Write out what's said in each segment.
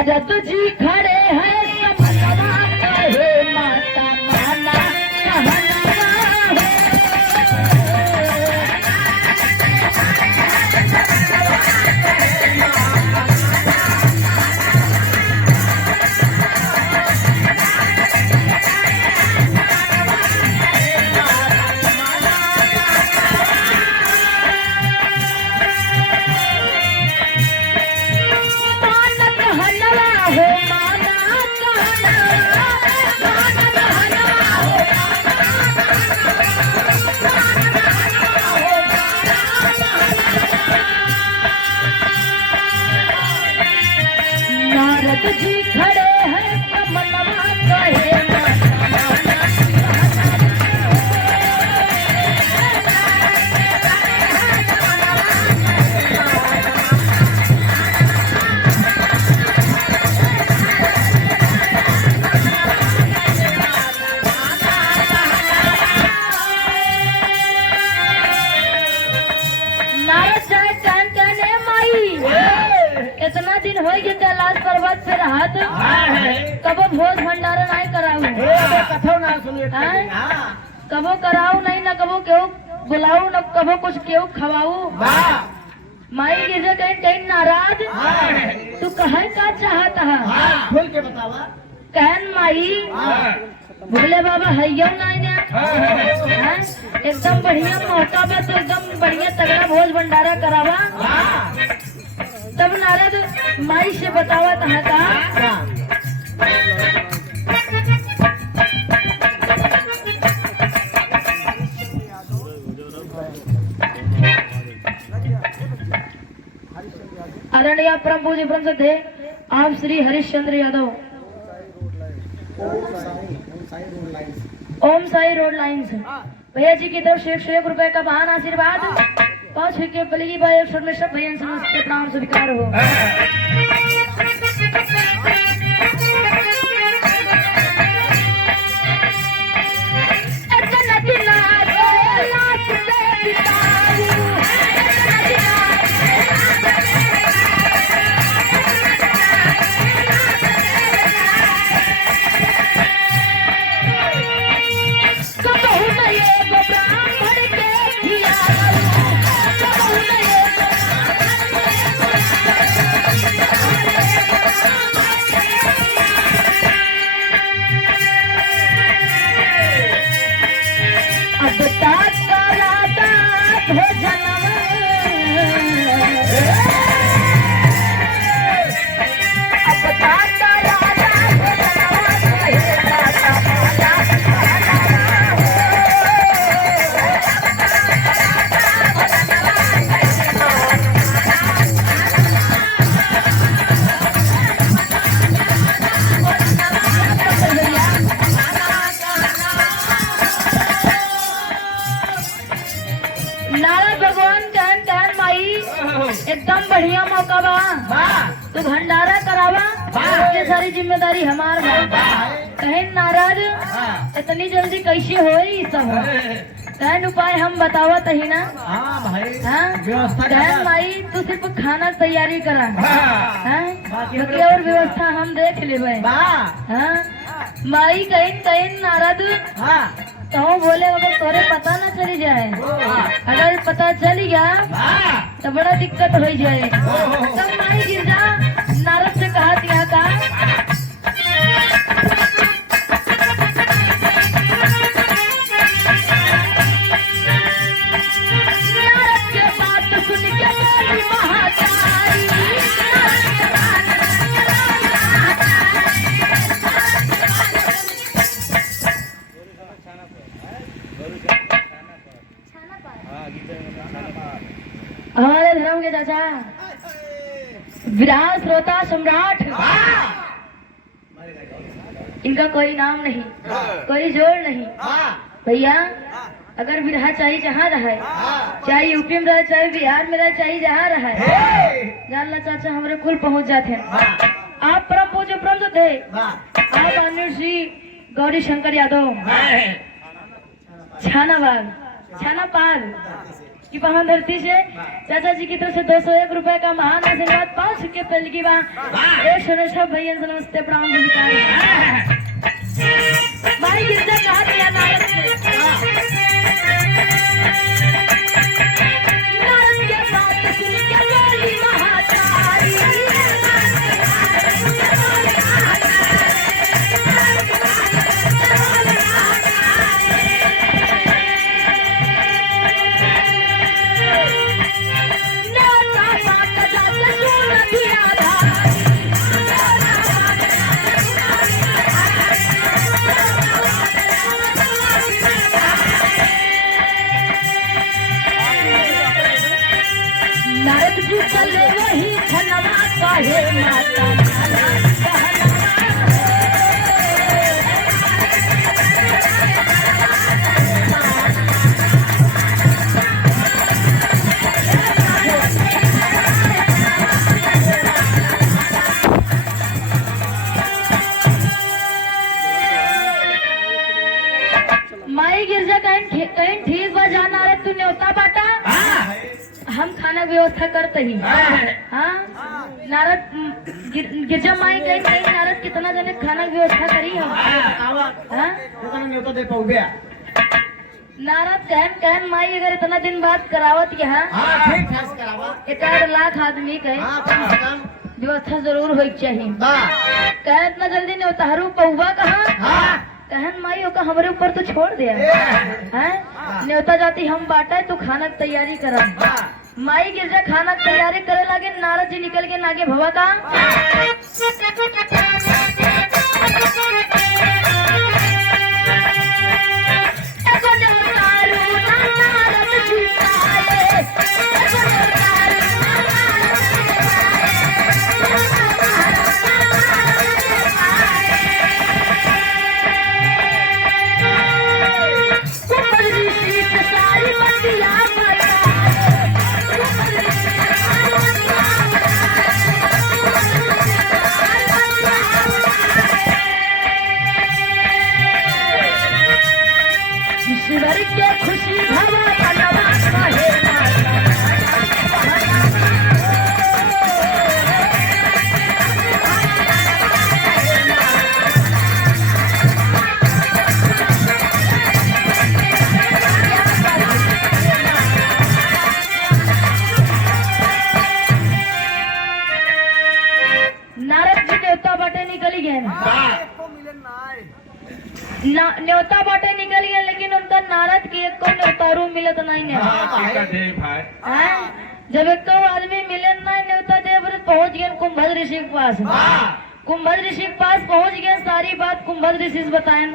नारद जी खड़े हैं समनवा कहे माता माना कहनवा नारद जी खड़े हैं समनवा कहे इतना दिन हो गए कैलाश पर्वत पे रहत कबो भोज भंडारा नहीं कराऊ कबो कराऊ नहीं न कबो केहू बुलाऊ न कबो कुछ केहू खवाऊ माई गिरजे कहीं कहीं नाराज तू कहे का चाहत है खोल के बतावा कहन माई भोले बाबा हैयो नहीं ने एकदम बढ़िया मौका बा तो एकदम बढ़िया तगड़ा भोज भंडारा करावा तब नारद माई से बतावा तहा का आदरणीय परम पूज्य ब्रह्म सदे आप श्री हरिश्चंद्र यादव ओम साई रोड लाइन्स भैया जी की तरफ से 101 रुपए का महान आशीर्वाद 5 के बलगी भाई एक में सब भैया समस्त प्रणाम स्वीकार हो एकदम बढ़िया मौका बा तो भंडारा करावा ये सारी जिम्मेदारी हमार बा कहीं नाराज इतनी जल्दी कैसे होई सब कहन उपाय हम बतावा तही ना कहन माई तू सिर्फ खाना तैयारी करा बाकी और व्यवस्था हम देख लेबे माई कहीं नाराज तो बोले अगर तोरे पता न चली जाए अगर पता चली गया तो बड़ा दिक्कत हो जाए तब माई गिरजा नारद से कहा दिया का नारद के बात सुन के बोली महाचारी हमारे धर्म के चाचा विराट श्रोता सम्राट इनका कोई नाम नहीं कोई जोड़ नहीं भैया अगर विरहा चाहिए जहाँ रहे चाहे यूपी में रहे चाहे बिहार में रहे चाहे जहाँ रहे जानला चाचा हमारे कुल पहुँच जाते हैं आप परम पूज्य ब्रह्म थे आप अनिल सिंह गौरी शंकर यादव छानापाल की महान धरती से चाचा जी की तरफ से 201 रुपए का महान आशीर्वाद 5 के पल की बात ए सुनो सब भैया से नमस्ते प्रणाम नमस्कार भाई गिरजा कहा दिया नारद से नारद के बात सुन के बोली महातारी चले वही धनवा कहे माता माई गिरजा कहीं ठीक बजा नारद तू न्योता बाटा हम खाना व्यवस्था करते ही हाँ नारद गिरजा माई कहीं कहीं नारद कितना जने खाना व्यवस्था करी हम नारद कहन माई अगर इतना दिन बाद करावत यहाँ एक लाख आदमी कहे व्यवस्था जरूर हो चाहिए कहे इतना जल्दी नहीं होता हरू पौवा कहाँ कहन माई होगा हमारे ऊपर तो छोड़ दिया है न्योता जाती हम बांटा तो खाना की तैयारी करा माई गिरजा खाना की तैयारी करे लागे नारद जी निकल के नागे भवा का खुशी भवा बनवा कहे नारद जी न्योता बाटे निकली गए न्योता बाटे निकल गए लेकिन उनका नारद की एक को न्योतारू मिलत नहीं ने जब एक को आदमी मिले नहीं न्योता देव पहुंच गए कुंभद ऋषि के पास कुंभद ऋषि के पास पहुंच गए सारी बात कुंभद ऋषि से बताए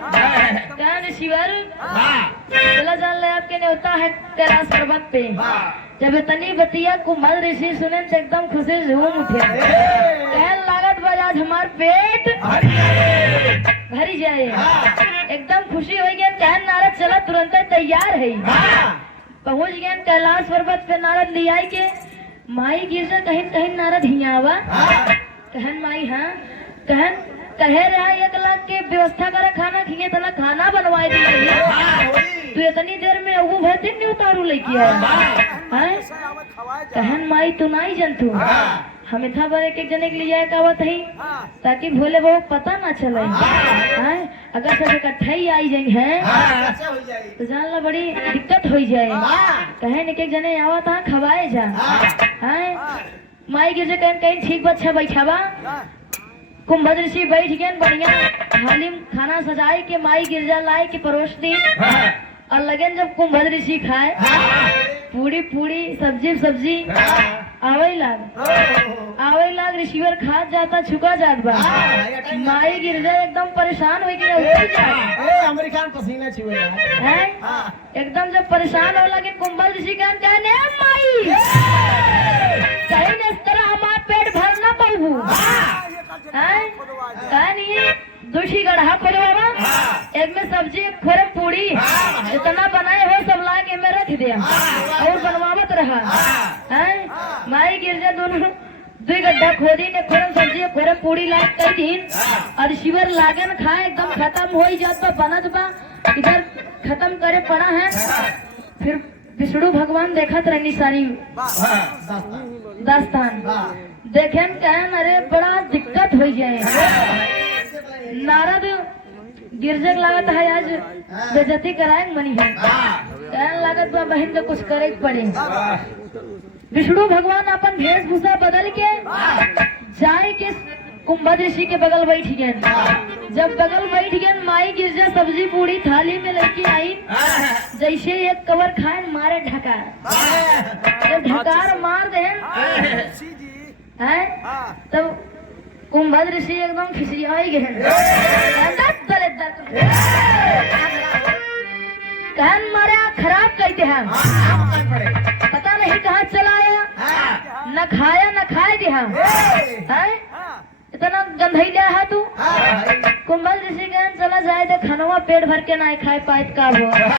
क्या ऋषिवर चला जान ले आपके न्योता है कैलाश पर्वत पे जब इतनी बतिया कुंभद ऋषि सुने तो एकदम खुशी झूम उठे कहने लागत बजाज हमार पेट भरी जाए एकदम खुशी हो गया कहन नारद चला तुरंत तैयार है पहुंच गए कैलाश पर्वत पे नारद ले आई के माई गिरजा कहीं कहीं नारद हियावा कहन माई हाँ कहन कहे रहा 1 लाख के व्यवस्था करा खाना खिए तला खाना बनवाए दी तू इतनी देर में वो भरती नहीं उतारू लेके आया कहन माई तू नहीं जनतू हम इतना बार एक जने के लिए जाए कावत है ताकि भोले बाबू पता ना चले अगर सब इकट्ठा ही आई जाए तो जान ला बड़ी दिक्कत हो जाए कहे एक जने आवा था खवाए जा माई गिरजा कहीं कहीं ठीक बच्चा बैठावा कुंभद ऋषि बैठ गए बढ़िया थाली खाना सजाए के माई गिरजा लाए के परोस दी और लगन जब कुंभद ऋषि खाए पूरी पूरी सब्जी आवे लाग ऋषिवर खाद जाता छुका जात बा माई गिरजा एकदम परेशान हो गई अमेरिकन पसीना छुए एकदम जब परेशान हो लगे कुंभद ऋषि कहने माई कहीं इस तरह हमारा पेट भर ना पाऊ नहीं दूसरी गढ़ा खोलवा एक में सब्जी खोरम पूरी जितना बनाए हो सब ला के में रख दिया और बनवावत रहा माई गिरजा दोनों 2 गड्ढा खोदी ने खोरम सब्जी खोरम पूरी ला कई दिन और शिवर लागन खाए एकदम खत्म हो ही जाता बनत बा इधर खत्म करे पड़ा है फिर विष्णु भगवान देखत रहनी सारी दास्तान देखे हम कहन अरे बड़ा दिक्कत हो जाए। नारद गिरजक लागत है आज बेजती कराए मनी है, कहन लागत बा बहन के कुछ करे पड़े। विष्णु भगवान अपन वेशभूषा बदल के जाए के कुंभा ऋषि के बगल बैठ गए। जब बगल बैठ गए माई गिरजा सब्जी पूरी थाली में लेके आई, जैसे एक कवर खाए मारे ढकार। जब ढकार मार दे है तब कुंभा ऋषि एकदम खिसियाई गए। कहन मारे खराब कहते हैं, पता नहीं कहाँ चला आया, न खाया न खाए दिया है, इतना गंधैया है तू। कुंभल ऋषि कहन चला जाए तो खानवा पेट भर के ना खाए पाए का हो।